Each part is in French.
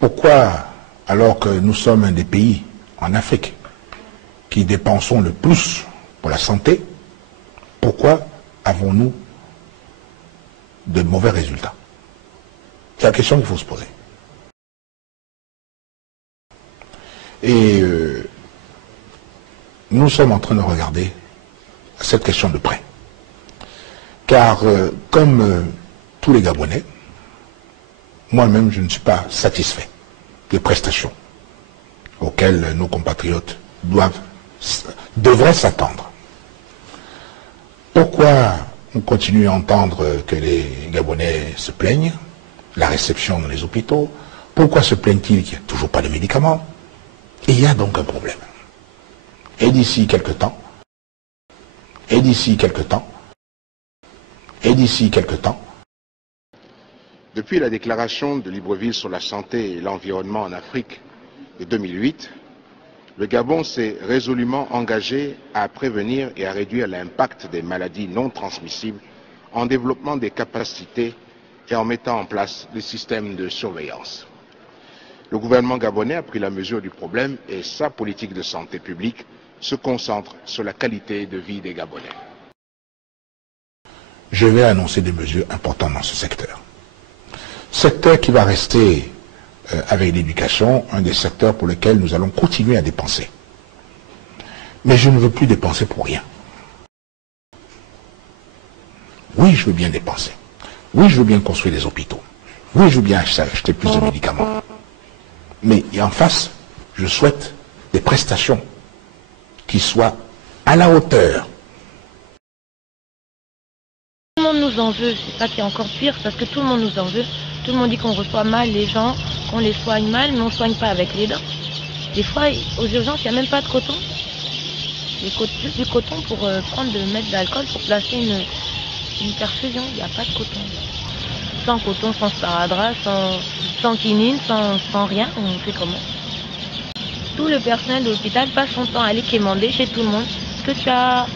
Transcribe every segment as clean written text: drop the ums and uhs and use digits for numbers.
Pourquoi, alors que nous sommes un des pays en Afrique qui dépensons le plus pour la santé, pourquoi avons-nous de mauvais résultats? C'est la question qu'il faut se poser. Et nous sommes en train de regarder cette question de près. Car comme tous les Gabonais, moi-même je ne suis pas satisfait des prestations auxquelles nos compatriotes devraient s'attendre. Pourquoi on continue à entendre que les Gabonais se plaignent, la réception dans les hôpitaux? Pourquoi se plaignent-ils qu'il n'y a toujours pas de médicaments? Et il y a donc un problème. Et d'ici quelque temps, depuis la déclaration de Libreville sur la santé et l'environnement en Afrique de 2008, le Gabon s'est résolument engagé à prévenir et à réduire l'impact des maladies non transmissibles en développant des capacités et en mettant en place des systèmes de surveillance. Le gouvernement gabonais a pris la mesure du problème et sa politique de santé publique se concentre sur la qualité de vie des Gabonais. Je vais annoncer des mesures importantes dans ce secteur. Secteur qui va rester, avec l'éducation, un des secteurs pour lesquels nous allons continuer à dépenser. Mais je ne veux plus dépenser pour rien. Oui, je veux bien dépenser. Oui, je veux bien construire des hôpitaux. Oui, je veux bien acheter plus de médicaments. Mais en face, je souhaite des prestations qui soient à la hauteur. Tout le monde nous en veut, c'est ça qui est encore pire, parce que tout le monde nous en veut. Tout le monde dit qu'on reçoit mal les gens, qu'on les soigne mal, mais on ne soigne pas avec les dents. Des fois, aux urgences, il n'y a même pas de coton. Juste du coton pour mettre de l'alcool pour placer une perfusion, il n'y a pas de coton. Sans coton, sans sparadrap, sans quinine, sans rien, on fait comment? Tout le personnel de l'hôpital passe son temps à aller quémander chez tout le monde. Est-ce que tu as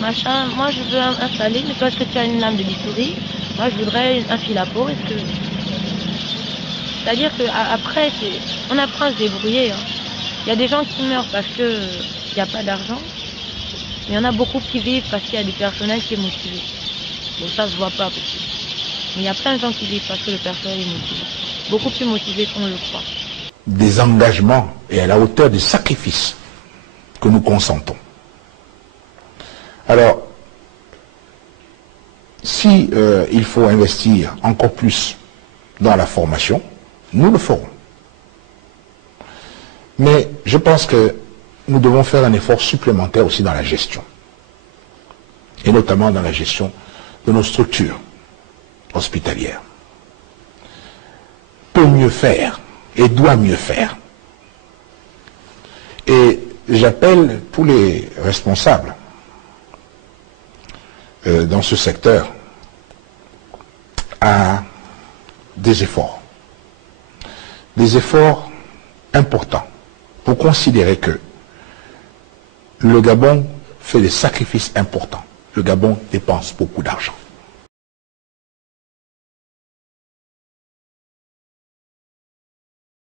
machin? Moi je veux installer, mais toi est-ce que tu as une lame de bistouri? Moi je voudrais un fil à peau. C'est-à-dire qu'après, on apprend à se débrouiller. Hein. Il y a des gens qui meurent parce qu'il n'y a pas d'argent. Mais il y en a beaucoup qui vivent parce qu'il y a du personnel qui est motivé. Bon, ça se voit pas. Mais il y a plein de gens qui vivent parce que le personnel est motivé. Beaucoup plus motivé qu'on le croit. Des engagements et à la hauteur des sacrifices que nous consentons. Alors, si il faut investir encore plus dans la formation, nous le ferons. Mais je pense que nous devons faire un effort supplémentaire aussi dans la gestion. Et notamment dans la gestion de nos structures hospitalières. Peut mieux faire et doit mieux faire. Et j'appelle tous les responsables dans ce secteur à des efforts importants pour considérer que le Gabon fait des sacrifices importants. Le Gabon dépense beaucoup d'argent.